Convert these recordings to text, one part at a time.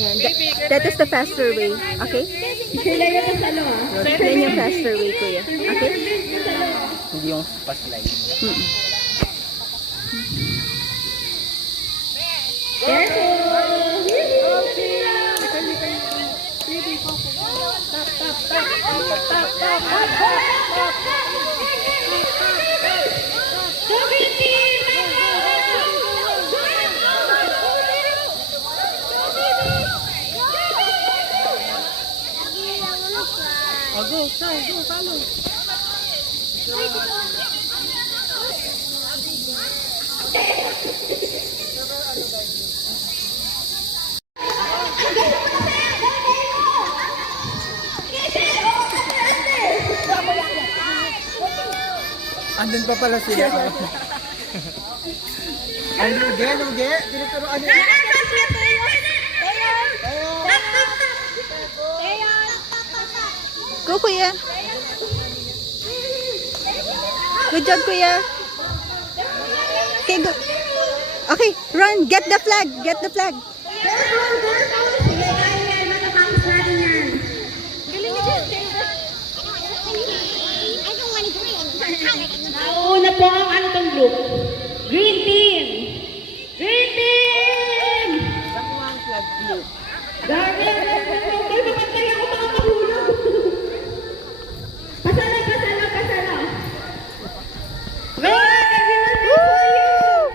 Yan. That is the faster way. Okay? Yan yung faster way, kuya. Okay? Hindi yung fast line. Go, follow. Andun pa pala sila. Ang luge. Tinuturoan niya. Go, kuya. Good job, kuya. Okay, go. Okay, run. Get the flag. Get the flag. Una po ang ano tong group? Green team! Green team! Ako ang flag blue. Dahil namatay ako mga mahulog. Pasala! Good! Everyone for you!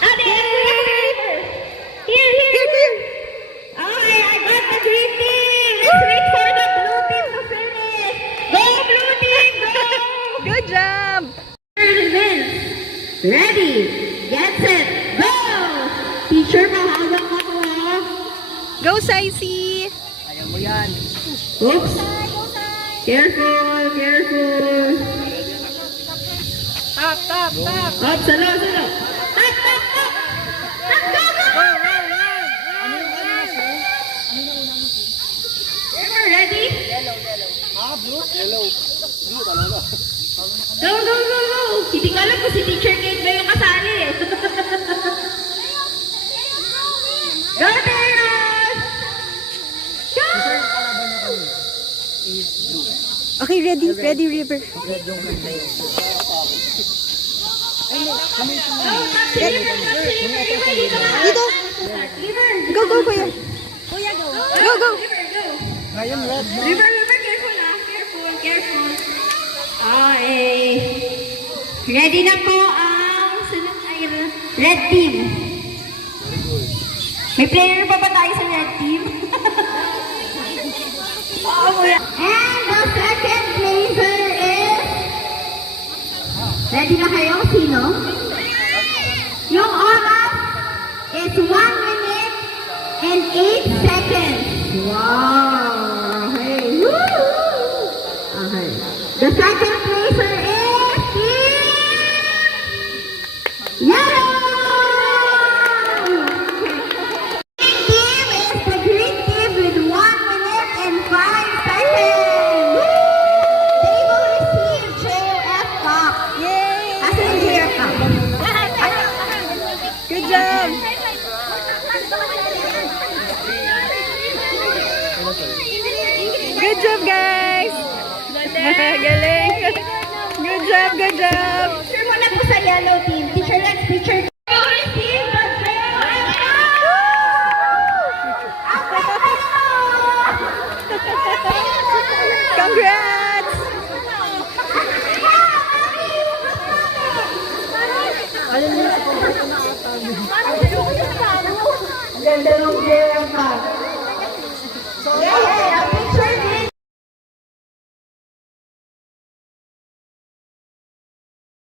Ate! Here! Okay, I got the green team! Let's wait for the blue team to finish! Go blue team! Go! Good job. Ready, get set, go! Teacher, mahawak ako ha. Go, Saisi. Ayaw mo yan. Oops. Careful. Tap. Up, salo. Tap, go! Ready? Blue. Yellow, talolo. Go! Hindi ko alam kung si Teacher Kate ba yung kasali eh. Go, Teros! Go! Okay, ready, River. Dito. Go, kuya. Go. Ngayon, red. River, careful ah. Careful. Ready na po ang sunod ay red team. May player pa ba tayo sa red team? And the second placer is... Ready na kayo? Sino? Yung oras is 1 minute and 8 seconds. Wow! Hey! Woo! Okay. The second placer is yellow! Team is the green team with 1 minute and 5 seconds. Woo! They will receive JOF cup. Yay! Asa yung JOF cup? Good job. Good job, guys. Galing. Good job. Teacher muna po sa yellow team. Teacher, let's teacher. Receive the JOF Congrats. Ang ganda ng JOF cup.